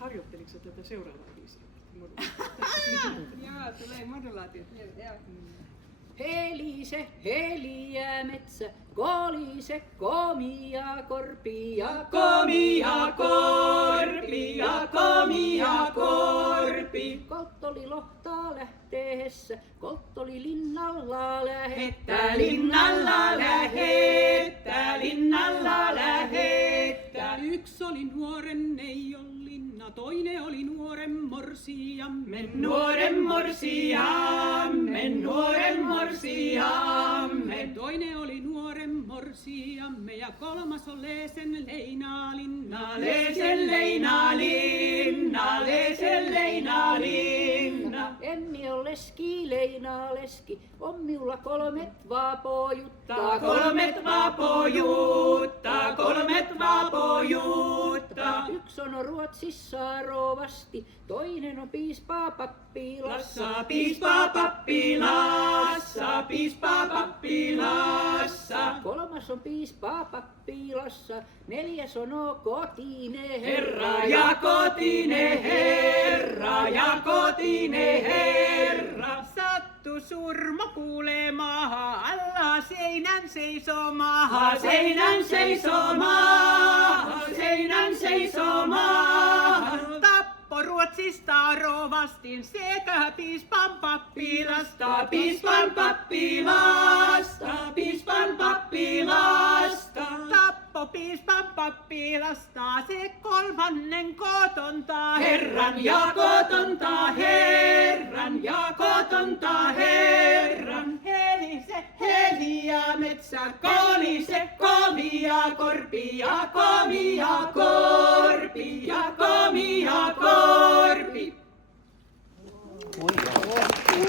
Harjoitteliko tätä seuraavaa biisiä? Joo, tulee modulaatiot. Helise, heliä metsä, kolise, komia korpi ja komia korpi ja komia korpi. Kolttoli lohtaa lähteessä, kolttoli linnalla lähettä, linnalla lähettä, linnalla lähettä. Yksi oli nuoren neijon linna, toinen oli nuoren morsiamme. Nuoren morsiamme, nuoren morsiamme. Toinen oli nuoren morsiamme ja kolmas on Leesen Leinalinna. Leesen Leinalinna, Leesen Leinalinna. Emmi on leski, Leina leski, on minulla kolmet vaapojutta. Kolmet vaapojutta, kolmet vaapojutta. Yksi on Ruotsissa rovasti, toinen on piispaa pappilassa. Piispaa pappilassa, piispaa pappilassa. Kolmas on piispaa pappilassa, neljäs on kotinen herra ja kotinen herra ja kotinen herra. Sattu surma kuulemaa, alla seinän seisomaa. Seinän seisomaa, seinän seisomaa. Tappo Ruotsista rovastin sekä piispan pappilasta. Piispan pappilasta, piispan pappilasta. Tappo piispan pappilasta se kolmannen kotonta. Herran ja kotonta, herran ja kotonta, herran. Helise, Heliä metsä, kolise, komia korpi ja komia korpi.